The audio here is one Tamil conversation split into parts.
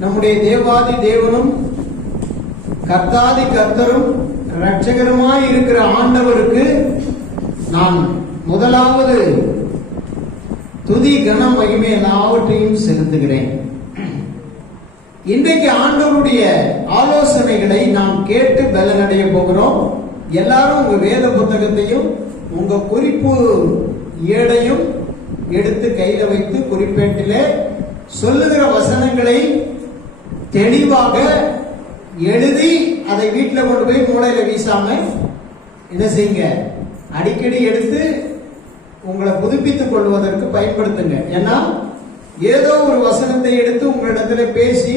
நம்முடைய தேவாதி தேவனும் கர்த்தாதி கர்த்தரும் ரட்சகருமாய் இருக்கிற ஆண்டவருக்கு நான் முதலாவது துதி கன மகிமை எல்லாவற்றையும் செலுத்துகிறேன். இன்றைக்கு ஆண்டவருடைய ஆலோசனைகளை நாம் கேட்டு பலனடைய போகிறோம். எல்லாரும் உங்க வேத புத்தகத்தையும் உங்க குறிப்பு ஏடையும் எடுத்து கையில வைத்து குறிப்பேட்டிலே சொல்லுகிற வசனங்களை தெளிவாக எழுதி அதை வீட்டில் கொண்டு போய் மூளையில வீசாம என்ன செய்யுங்க? அடிக்கடி எடுத்து உங்களை புதுப்பித்துக் கொள்வதற்கு பயன்படுத்துங்க. ஏன்னா ஏதோ ஒரு வசனத்தை எடுத்து உங்களிடத்துல பேசி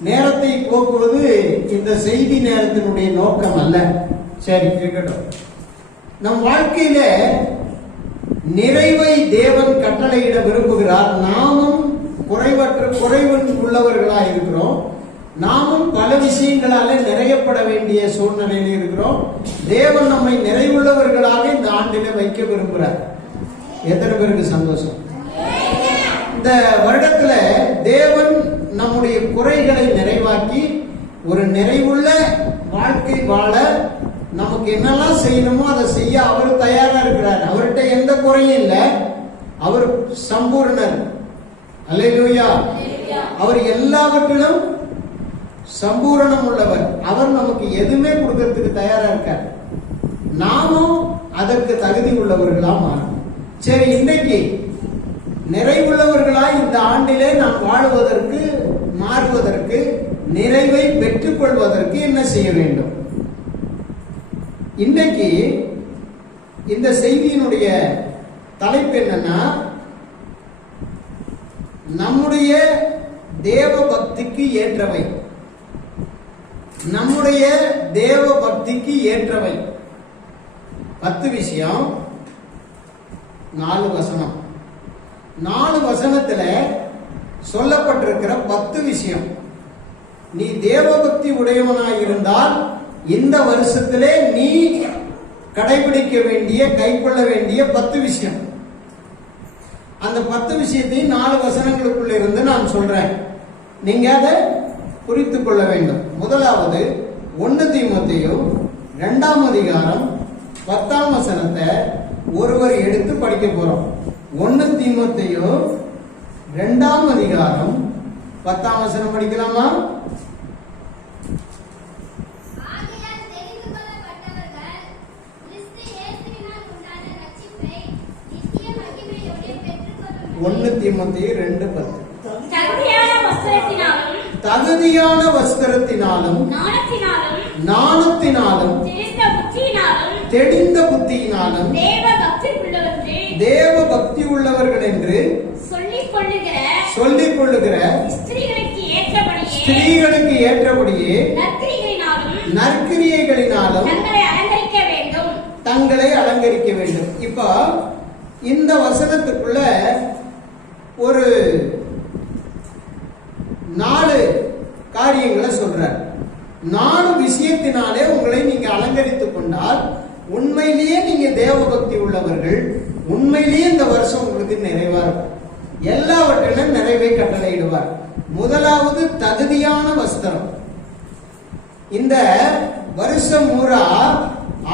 நேரத்தை போக்குவது இந்த செய்தி நேரத்தினுடைய நோக்கம் அல்ல. சரி இருக்கட்டும். நம் வாழ்க்கையில நிறைவை தேவன் கட்டளையிட விரும்புகிறார். நாமும் குறைவற்ற குறைவன் உள்ளவர்களா இருக்கிறோம். நாமும் பல விஷயங்களால நிறையப்பட வேண்டிய சூழ்நிலையில் இருக்கிறோம். தேவன் நம்மை நிறைவுள்ளவர்களாக இந்த ஆண்டில வைக்க விரும்புகிறார். எத்தனை பேருக்கு சந்தோஷம்? இந்த வருடத்துல தேவன் நம்முடைய குறைகளை நிறைவாக்கி ஒரு நிறைவுள்ள வாழ்க்கை வாழ நமக்கு என்னெல்லாம் செய்யணுமோ அதை செய்ய அவர் தயாரா இருக்கிறார். அவர்கிட்ட எந்த குறையும் இல்லை. அவர் சம்பூர்ணர். அல்லேலூயா. அவர் எல்லாவற்றிலும் சம்பூரணம் உள்ளவர் அவர் நமக்கு எதுவுமே கொடுக்கறதுக்கு தயாரா இருக்கார். நாமும் அதற்கு தகுதி உள்ளவர்களா மாறணும். சரி இன்னைக்கு நிறைவுள்ளவர்களாய் இந்த ஆண்டிலே நாம் வாழுவதற்கு மாறுவதற்கு நிறைவை பெற்றுக்கொள்வதற்கு என்ன செய்ய வேண்டும்? இன்னைக்கு இந்த செய்தியினுடைய தலைப்பு என்னன்னா நம்முடைய தேவ பக்திக்கு ஏற்றவை. நம்முடைய தேவ பக்திக்கு ஏற்றவை. பத்து விஷயம். நாலு வசனம். நாலு வசனத்துல சொல்லப்பட்டிருக்கிற பத்து விஷயம். நீ தேவபக்தி உடையவனாய் இருந்தால் இந்த வருஷத்திலே நீ கடைபிடிக்க வேண்டிய கைக்கொள்ள வேண்டிய பத்து விஷயம். அந்த பத்து விஷயத்தையும் நாலு வசனங்களுக்குள்ள இருந்து நான் சொல்றேன். நீங்க அதை குறித்து கொள்ள வேண்டும். முதலாவது ஒன்னு தீமத்தையும் இரண்டாம் அதிகாரம் பத்தாம் வசனத்தை ஒருவர் எடுத்து படிக்க போறோம். ஒன்னு தீமத்தையும் இரண்டாம் அதிகாரம் பத்தாம் வசனம் படிக்கலாமா? ஒன்னு தீமத்தையும் ரெண்டு பத்து. தகுதியான வஸ்திரத்தினாலும் ஞானத்தினாலும் தெரிந்த புத்தியினாலும் தேவ பக்தி உள்ளவர்கள் என்று சொல்லிக் கொள்ளுகிற ஸ்திரீகளுக்கு ஏற்றபடியே நற்கிரியைகளினாலும் தங்களை அலங்கரிக்க வேண்டும். இப்போ இந்த வசனத்துக்குள்ள ஒரு நாலு காரியங்களை சொல்றார். நாலு விஷயத்தினாலே உங்களை நீங்க அலங்கரித்துக் கொண்டால் உண்மையிலேயே நீங்க தேவபக்தி உள்ளவர்கள் உண்மையிலேயே இந்த வருஷம் உங்களுக்கு நிறைவா இருக்கும். எல்லாவற்றிலும் நிறைவை கட்டளையிடுவார். முதலாவது தகுதியான வஸ்திரம். இந்த வருஷம் பூரா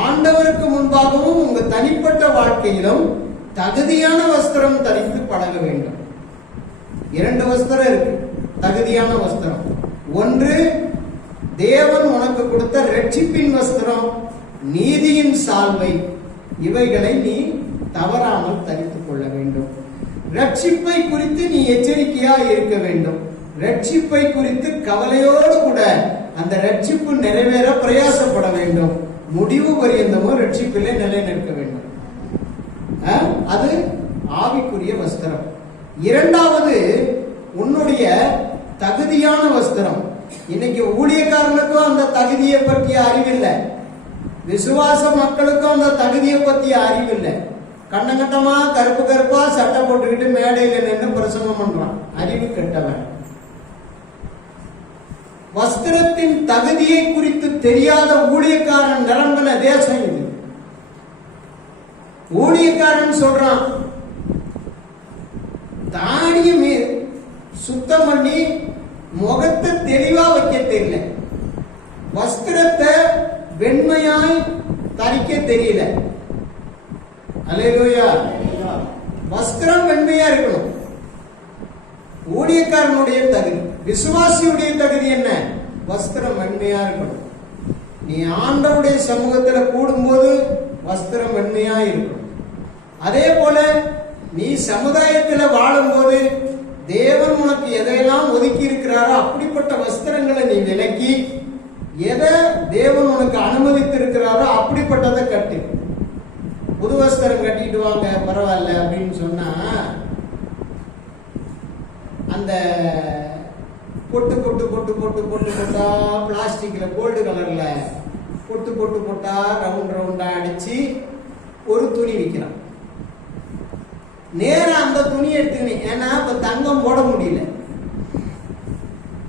ஆண்டவருக்கு முன்பாகவும் உங்க தனிப்பட்ட வாழ்க்கையிலும் தகுதியான வஸ்திரம் தரித்து பழக வேண்டும். இரண்டு வஸ்திரம் இருக்கு. தகுதியான வஸ்திரம். ஒன்று தேவன் உனக்கு கொடுத்த ரட்சிப்பின் வஸ்திரம் நீதியின் சால்வை. இவைகளை நீ தவறாமல் தரித்துக் கொள்ள வேண்டும். ரட்சிப்பை குறித்து நீ எச்சரிக்கையா இருக்க வேண்டும். ரட்சிப்பை குறித்து கவலையோடு கூட அந்த ரட்சிப்பு நிறைவேற பிரயாசப்பட வேண்டும். முடிவு பரியந்தமும் ரட்சிப்பிலே நிலைநிற்க வேண்டும். அது ஆவிக்குரிய வஸ்திரம். இரண்டாவது உன்னுடைய தகுதியான வஸ்திரம். இன்னைக்கு ஊழியக்காரனுக்கும் அந்த தகுதியை பற்றிய அறிவில்லை. விசுவாச மக்களுக்கும் அந்த தகுதியை பற்றிய அறிவில்லை. கண்ணங்கட்டமா கருப்பு கருப்பா சட்டை போட்டுக்கிட்டு மேடையில நின்று பிரசங்கம் பண்றான். அறிவு கெட்டவன். வஸ்திரத்தின் தகுதியை குறித்து தெரியாத ஊழியக்காரன் நிரம்பின தேசம் இது. ஊழியக்காரன் சொல்றான் தாடியை மீ- சுத்தம் பண்ணி முகத்தை தெளிவா வைக்க தெரியல வஸ்திரத்தை வெண்மையாய் தரிக்க தெரியல. அல்லேலூயா. வஸ்திரம் வெண்மையா இருக்கணும். ஊழியக்காரனுடைய தகுதி விசுவாசியுடைய தகுதி என்ன? வஸ்திரம் வெண்மையா இருக்கணும். நீ ஆண்டவுடைய சமூகத்துல கூடும்போது வஸ்திரம் வெண்மையா இருக்கணும். அதே போல நீ சமுதாயத்துல வாழும்போது தேவன் உனக்கு எதையெல்லாம் ஒதுக்கி இருக்கிறாரோ அப்படிப்பட்ட வஸ்திரங்களை நீ விலக்கி எதை தேவன் உனக்கு அனுமதித்து இருக்கிறாரோ அப்படிப்பட்டதை கட்டு. புது வஸ்திரம் கட்டிட்டு வாங்க பரவாயில்ல அப்படின்னு சொன்னா அந்த பொட்டு பொட்டு பொட்டு பொட்டு பொட்டு பொட்டா பிளாஸ்டிக்ல கோல்டு கலர்ல பொட்டு பொட்டு பொட்டா ரவுண்ட் ரவுண்டா அடிச்சு ஒரு துணி விற்கிறான் நேரா அந்த துணி எடுத்துக்கினேன். ஏன்னா இப்போ தங்கம் போட முடியல.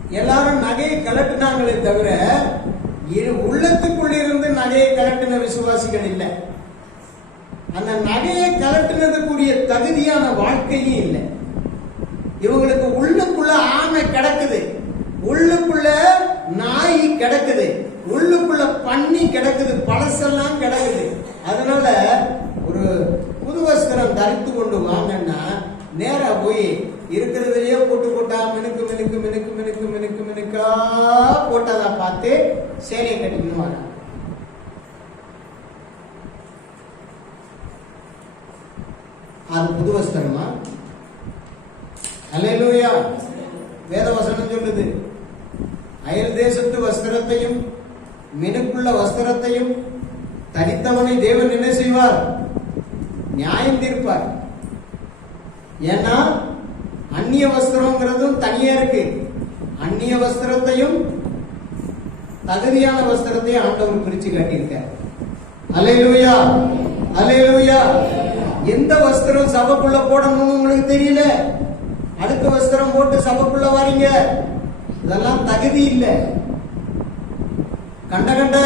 எல்லாரும் நகையை கலட்டினாங்களே தவிர உள்ளத்துக்குள்ளிருந்து நகையை கலட்டின விசுவாசிகள் இல்லை. அந்த நகையை கலட்டினதுக்குரிய தகுதியான வாழ்க்கையும் இல்லை. இவங்களுக்கு உள்ளுக்குள்ள ஆமை கிடக்குது. உள்ளுக்குள்ள நாய் கிடக்குது. உள்ளுக்குள்ள பன்னி கிடக்குது. பழசெல்லாம் கிடக்குது. அதனால ஒரு புது வஸ்திரம் தரித்து கொண்டு வாங்கன்னா நேரா போய் இருக்கிறதுலயே போட்டு போட்டா மினுக்கு மினுக்கு மினுக்கு மினுக்கு மினுக்கு மினுக்கா போட்டதா பார்த்து சேலையை கட்டிக்கணும் வராங்க. அது புது வஸ்திரமா அலையிலூயா வேத வசனம் சொல்லுது. அயல் தேசத்து வஸ்திரத்தையும் மினுக்குள்ள வஸ்திரத்தையும் தனித்தவனை தேவன் என்ன செய்வார்? நியாயம் தீர்ப்பார் ஏன்னா அந்நிய வஸ்திரம்ங்கிறதும் தனியா இருக்கு. அந்நிய வஸ்திரத்தையும் தகுதியான வஸ்திரத்தையும் ஆண்டவர் பிரிச்சு காட்டியிருக்கார். அல்லேலூயா! அல்லேலூயா! எந்த வஸ்திரம் சபைக்குள்ள போடணும்னு உங்களுக்கு தெரியல? அடுத்த வஸ்திரம் போட்டு சபைக்குள்ள வரீங்க. இதெல்லாம் தகுதி இல்லை. கண்ட கண்ட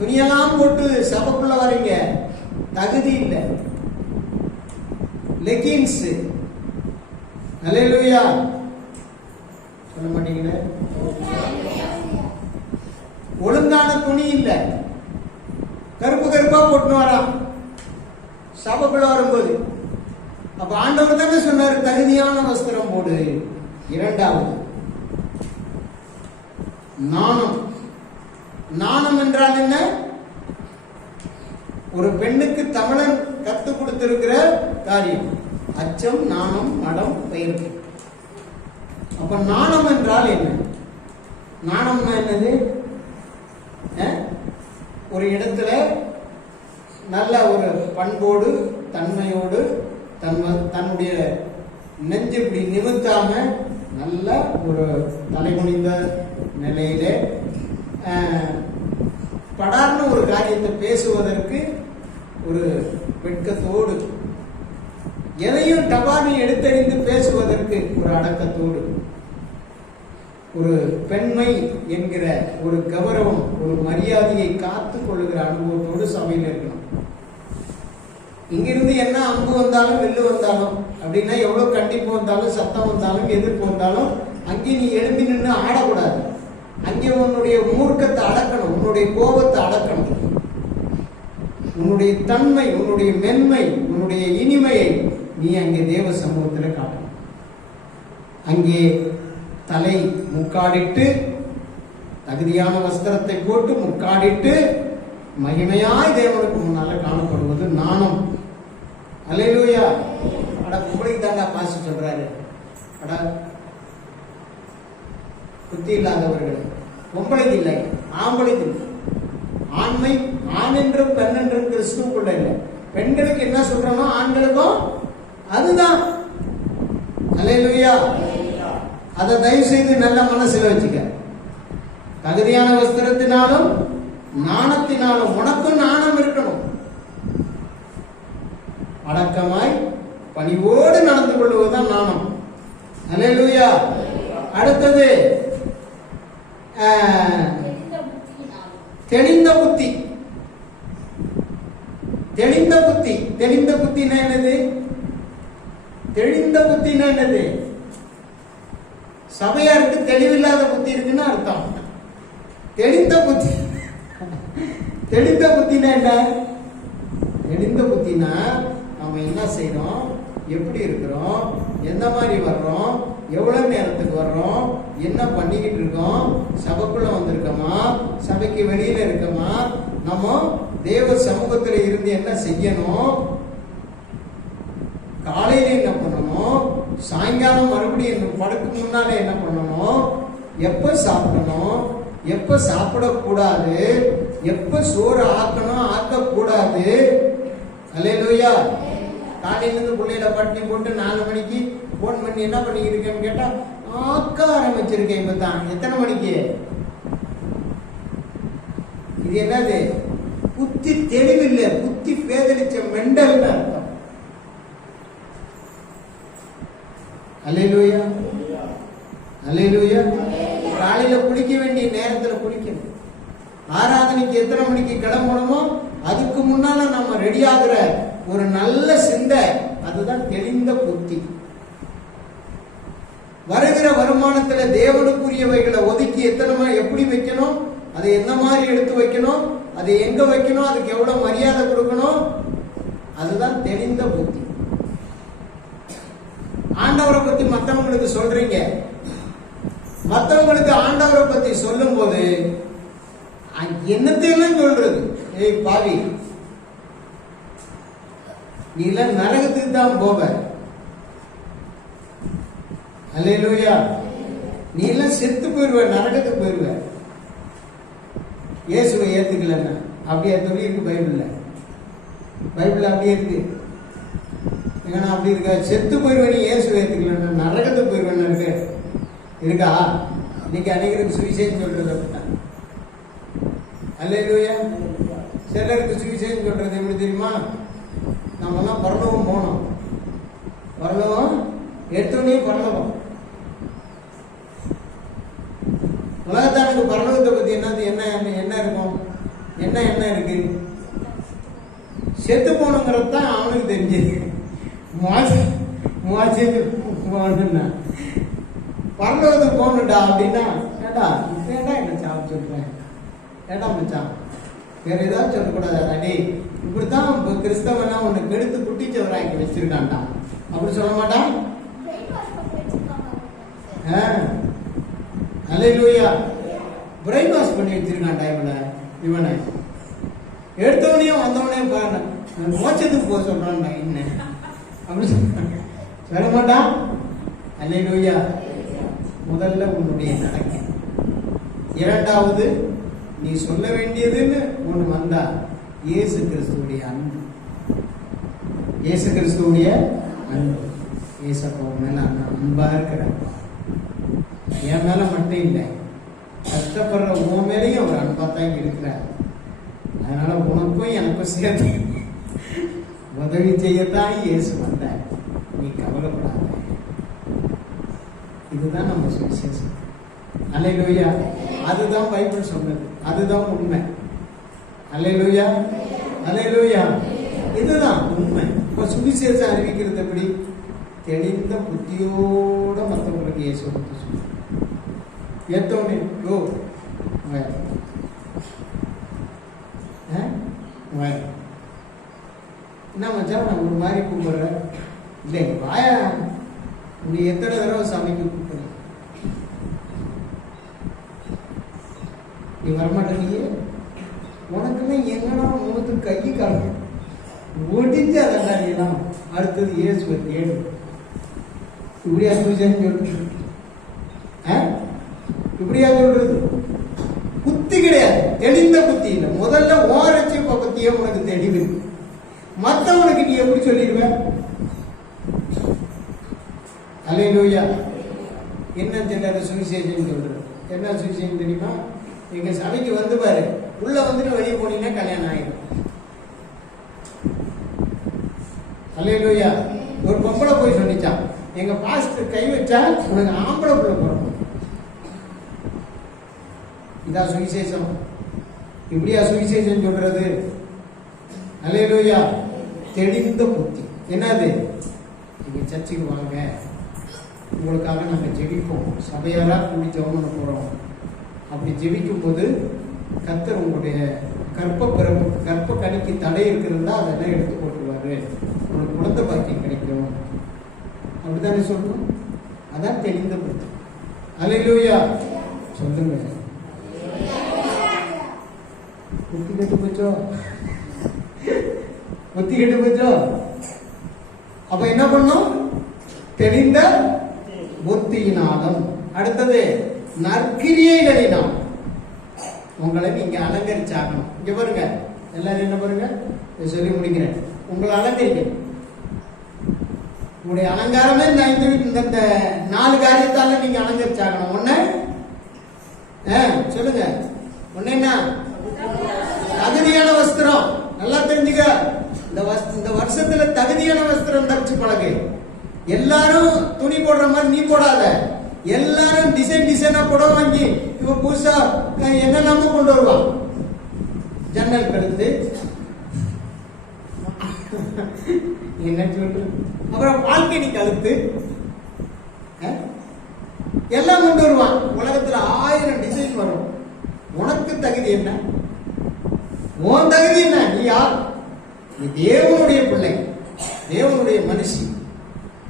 துணியெல்லாம் போட்டு சபைக்குள்ள வரீங்க. தகுதி இல்லை. லெகின்ஸ் அல்லேலூயா சொல்ல மாட்டீங்களே? ஒழுங்கான துணி இல்லை. கருப்பு கருப்பா போட்டுன்னு வரான். சபைக்குள்ள வரும்போது. அப்ப ஆண்டவர் தானே சொன்னார் தகுதியான வஸ்திரம் போடு. இரண்டாவது நாணம். நாணம் என்றால் என்ன? ஒரு பெண்ணுக்கு தமிழன் கத்து கொடுத்திருக்கிற காரியம். அச்சம் நாணம் மடம் பெயர்ப்பு அப்ப நாணம் என்றால் என்ன? நாணம்னா என்னது? ஒரு இடத்துல நல்ல ஒரு பண்போடு தன்மையோடு தன் தன்னுடைய நெஞ்சு இப்படி நிமித்தாம நல்ல ஒரு தலைமுனிந்த நிலையிலே படார்னு ஒரு காரியத்தை பேசுவதற்கு ஒரு வெட்கத்தோடு எதையும் டபானி எடுத்தறிந்து பேசுவதற்கு ஒரு அடக்கத்தோடு ஒரு பெண்மை என்கிற ஒரு கௌரவம் ஒரு மரியாதையை காத்து கொள்ளுகிற அனுபவத்தோடு சபையில் இருக்கணும். இங்கிருந்து என்ன அம்பு வந்தாலும் வெள்ளு வந்தாலும் அப்படின்னா எவ்வளவு கண்டிப்பு வந்தாலும் சத்தம் வந்தாலும் எதிர்ப்பு வந்தாலும் அங்கே நீ எழும்பி நின்று ஆடக்கூடாது. அங்கே உன்னுடைய மூர்க்கத்தை அடக்கணும் உன்னுடைய கோபத்தை அடக்கணும். உன்னுடைய தன்மை உன்னுடைய மென்மை உன்னுடைய இனிமையை நீ அங்கே தேவ சமூகத்தில் காட்டணும் அங்கே தலை முக்காடிட்டு தகுதியான வஸ்திரத்தை போட்டு முக்காடிட்டு மகிமையாய் தேவனுக்கு முன்னால காணப்படுவது நாணம் அலையிலூயா அட பொம்பளைக்கு தாண்டா பாசி சொல்றாரு. அட புத்தி இல்லாதவர்கள் பொம்பளைக்கு இல்லை ஆம்பளைக்கு இல்லை. ஆண்மை ஆண் என்றும் பெண் என்றும் கிறிஸ்துக்குள்ள இல்லை. பெண்களுக்கு என்ன சொல்றோமோ ஆண்களுக்கும் அதுதான். அலையிலுயா அதை தயவு செய்து நல்ல மனசுல வச்சுக்க. தகுதியான வஸ்திரத்தினாலும் நாணத்தினாலும் உனக்கும் நாணம் இருக்கணும். அடக்கமாய் பணிவோடு நடந்து கொள்வதுதான் நாணம். அலையிலுயா அடுத்தது ஆஹ், தெளிந்த புத்தி. தெளிந்த புத்தி. தெளிந்த புத்தினா என்னது? தெளிந்த புத்தினா என்னது? சபையாருக்கு தெளிவில்லாத புத்தி இருக்குன்னு அர்த்தம். தெளிந்த புத்தி. தெளிந்த புத்தினா என்ன? தெளிந்த புத்தினா நம்ம என்ன செய்றோம்? எப்படி இருக்கிறோம்? எந்த மாதிரி வர்றோம்? எவ்வளவு நேரத்துக்கு வர்றோம்? என்ன பண்ணிக்கிட்டு இருக்கோம்? சபைக்குள்ள வந்திருக்கோமா? சபைக்கு வெளியில இருக்கோமா? நம்ம தேவ சமூகத்துல இருந்து என்ன செய்யணும்? காலையில என்ன பண்ணணும்? சாயங்காலம் மறுபடியும் படுக்கு முன்னாலே என்ன பண்ணணும்? எப்ப சாப்பிடணும்? எப்ப சாப்பிடக்கூடாது? எப்ப சோறு ஆக்கணும்? ஆக்கக்கூடாது? அல்லேலூயா. காலையில இருந்து பிள்ளையில பட்டி போட்டு நாலு மணிக்கு போன் பண்ணி என்ன பண்ணிக்கிட்டு கேட்டால் கேட்டா ஆக்க ஆரம்பிச்சிருக்கேன் இப்போ தான் எத்தனை மணிக்கு? இது என்னது? புத்தி தெளிவில்லை புத்தி பேதலிச்ச மெண்டல்னு அர்த்தம். அலையிலூயா அலையிலூயா காலையில குளிக்க வேண்டிய நேரத்துல குளிக்கணும். ஆராதனைக்கு எத்தனை மணிக்கு கிளம்பணுமோ அதுக்கு முன்னால நம்ம ரெடி ஆகுற ஒரு நல்ல சிந்தை அதுதான் தெளிந்த புத்தி. வருகிற வருமானத்துல தேவனுக்குரியவைகளை ஒதுக்கி எத்தனை எப்படி வைக்கணும்? அதை எந்த மாதிரி எடுத்து வைக்கணும்? அதை எங்க வைக்கணும்? அதுக்கு எவ்வளவு மரியாதை கொடுக்கணும்? அதுதான் தெளிந்த புத்தி. ஆண்டவரை பத்தி மத்தவங்களுக்கு சொல்றீங்க. மத்தவங்களுக்கு ஆண்டவரை பத்தி சொல்லும் போது என்னத்தையெல்லாம் சொல்றது? ஏய் பாவி. நீ எல்லாம் நரகத்துக்கு தான் போவ. அல்லேலூயா நீ எல்லாம் செத்து போயிருவ நரகத்துக்கு போயிருவ இயேசுவை ஏத்துக்கலன்னா அப்படியே சொல்லி இருக்கு பைபிள்ல பைபிள் அப்படியே இருக்கு. ஏன்னா அப்படி இருக்கா? செத்து போயிருவேன் நீ இயேசுவை ஏத்துக்கலன்னா நரகத்துக்கு போயிருவேன் இருக்கு இருக்கா? இன்னைக்கு அநேகருக்கு சுவிசேஷம் சொல்றது அப்படின்னா அல்லேலூயா சிலருக்கு சுவிசேஷம் சொல்றது எப்படி தெரியுமா? நம்மலாம் பரலோகம் போனோம். பரலோகம் எடுத்தோடனே பரலோகம். என்னது என்ன என்ன- என்ன இருக்கும்? என்ன என்ன இருக்கு? செத்து போகணுங்கிறது தான் அவனுக்கு தெரிஞ்சது மாசி மாசி போகணுன்னா பரலோகத்துக்கு போகணுண்டா அப்படின்னா ஏடா ஏடா என்ன சாப்பிட சொல்றேன் ஏடா மச்சான்? வேற ஏதாவது சொல்லக்கூடாது அடி இப்படித்தான் இப்ப கிறிஸ்தவனா உன்னை கெடுத்து குட்டிச்சவராக்கி வச்சிருக்கான்டா. அப்படி சொல்ல மாட்டான்? வச்சிருக்காங்க அலையிலூயா பிரெயின் வாஷ் பண்ணி வச்சிருக்கான்டா டைம்ல இவனை. எடுத்தவனையும் வந்தவனையும் பாருங்க. மோச்சத்துக்கு போக சொல்றான் என்ன? அப்படின்னு சொல்றான் சொல்ல மாட்டான் அலையிலூயா முதல்ல உன்னுடைய நடக்க. இரண்டாவது நீ சொல்ல வேண்டியதுன்னு ஒன்று வந்தா இயேசு கிறிஸ்துவுடைய அன்பு. இயேசு கிறிஸ்துவுடைய அன்பு. இயேசப்பா உன் மேல அன்பா இருக்கிறேன். என் மேல மட்டும் இல்லை. கஷ்டப்படுற உன் மேலேயும் அவர் அன்பா தான் இருக்கிறார். அதனால உனக்கும் எனக்கும் சேர்த்து உதவி செய்யத்தான் இயேசு வந்தார். நீ கவலைப்படாத. இதுதான் நம்ம சுவிசேஷம். அலையிலுயா அதுதான் பைபிள் சொன்னது அதுதான் உண்மை. அலையிலுயா அலையிலுயா இதுதான் உண்மை. இப்ப சுவிசேஷம் அறிவிக்கிறது எப்படி? தெளிந்த புத்தியோட மற்றவங்களுக்கு இயேசு பத்தி சொல்லு ஏத்தோனே கோ என்ன மச்சான் நான் ஒரு மாதிரி கூப்பிடுறேன் இல்லை வாயா நீ எத்தனை தடவை சமைக்க கூப்பிடுற? நீ வரமாட்டேனியே உனக்குமே எங்கடா முகத்து கை காலம் ஒடிஞ்சு அதெல்லாம் அடுத்தது இயேசுவை ஏழு. இப்படியா பூஜைன்னு சொல்லிட்டு இப்படியா சொல்றது புத்தி கிடையாது. தெளிந்த புத்தி இல்லை. முதல்ல ஓரட்சி பக்கத்தையே உனக்கு தெளிவு. மற்றவனுக்கு நீ எப்படி சொல்லிடுவ? லோயா என்ன தெரியல சுவிசேஷம் சொல்றது என்ன சுவிசேஷம் தெரியுமா? எங்க சபைக்கு வந்து பாரு. உள்ள வந்துட்டு வெளியே போனீங்கன்னா கல்யாணம் ஆயிடும். அல்லேலூயா. ஒரு பொம்பளை போய் சொல்லிச்சான். எங்க பாஸ்டர் கை வச்சா உனக்கு ஆம்பளை புள்ள போறோம் இதா சுவிசேஷம். இப்படியா சுவிசேஷம் சொல்றது? அலையலோயா தெளிந்த புத்தி. என்னது? நீங்க சர்ச்சுக்கு வாங்க. உங்களுக்காக நாங்கள் ஜெபிப்போம். சபையாராக கூடி ஜெபம் பண்ண போகிறோம் அப்படி ஜெபிக்கும் போது கத்தர் உங்களுடைய கற்ப பிறப்பு கற்ப கணிக்கு தடை இருக்கிறதா அதெல்லாம் எடுத்து போட்டுருவாரு. உங்களுக்கு குழந்தை பாக்கியம் கிடைக்கும். அப்படித்தானே சொல்லணும்? அதான் தெளிந்த புத்தி. அலையிலூயா சொல்லுங்க. புத்தி கெட்டு போச்சோ? புத்தி கெட்டு போச்சோ? அப்ப என்ன பண்ணும்? தெளிந்த புத்தியினாலும். அடுத்தது நற்கிரியைகளினால் உங்களை நீங்க அலங்கரிச்சாகணும். இங்க பாருங்க. எல்லாரும் என்ன பாருங்க? சொல்லி முடிக்கிறேன். உங்களை அலங்கரிக்கணும். உங்களுடைய அலங்காரமே இந்த ஐந்து இந்த இந்த நாலு காரியத்தால நீங்க அலங்கரிச்சாகணும். ஒண்ணு ஆ, சொல்லுங்க. ஒன்னு என்ன? தகுதியான வஸ்திரம். நல்லா தெரிஞ்சுக்க. இந்த வஸ்- இந்த வருஷத்துல தகுதியான வஸ்திரம் தரிச்சு பழகு. எல்லாரும் துணி போடுற மாதிரி நீ போடாத. எல்லாரும் டிசைன் டிசைனா புடவை வாங்கி இவ புதுசா என்ன நம்ம கொண்டு வருவான் ஜன்னல் கழுத்து. என்ன சொல்ற அப்புறம் வாழ்க்கை கழுத்து. எல்லாம் கொண்டு வருவான். உலகத்துல ஆயிரம் டிசைன் வரும். உனக்கு தகுதி என்ன? உன் தகுதி என்ன? நீ யார்? நீ தேவனுடைய பிள்ளை. தேவனுடைய மனுஷி.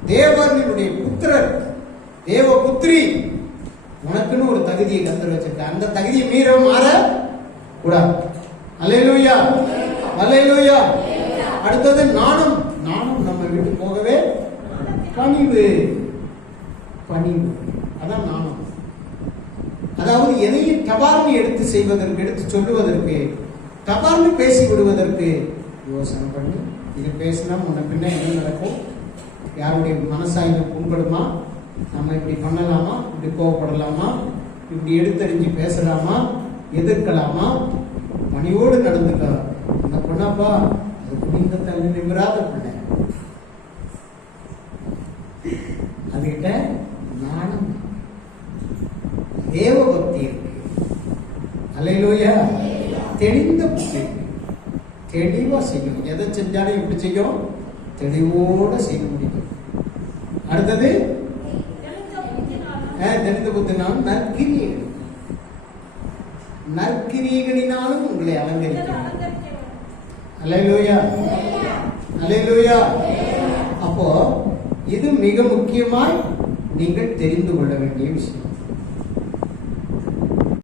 தேவனுடைய புத்திரர். தேவ புத்திரி உனக்குன்னு ஒரு தகுதியை கத்தர் வச்சிருக்க அந்த தகுதியை மீற மாற கூடாது. அலையலூயா அலையலூயா அடுத்தது நாணம். நாணம் நம்ம வீட்டு போகவே பணிவு. பணிவு. அதான் நாணம். அதாவது எதையும் தபார்னு எடுத்து செய்வதற்கு எடுத்து சொல்லுவதற்கு தபார்னு பேசி விடுவதற்கு யோசனை பண்ணி இது பேசினா முன்ன பின்ன என்ன நடக்கும்? யாருடைய மனசாய்வு புண்படுமா? நம்ம இப்படி பண்ணலாமா? இப்படி கோவப்படலாமா? இப்படி எடுத்தறிஞ்சு பேசலாமா? எதிர்க்கலாமா? பணியோடு நடந்துக்க. அந்த பொண்ணாப்பா அது குனிந்த தள்ளி நிமிராத பிள்ளை. அதுகிட்ட ஞானம். தேவ பக்தி இருக்கு. அலையிலோயா தெளிந்த புத்தி தெளிவாக தெளிவா செய்யணும் எதை செஞ்சாலும் எப்படி செய்யும் தெளிவோட செய்ய முடியும் அடுத்தது தெளிந்த புத்தினாலும் நற்கிரியர்கள் நற்கிரியர்களினாலும் உங்களை அலங்கரிக்கணும் அலையலூயா அலையலூயா அப்போ இது மிக முக்கியமாய் நீங்கள் தெரிந்து கொள்ள வேண்டிய விஷயம்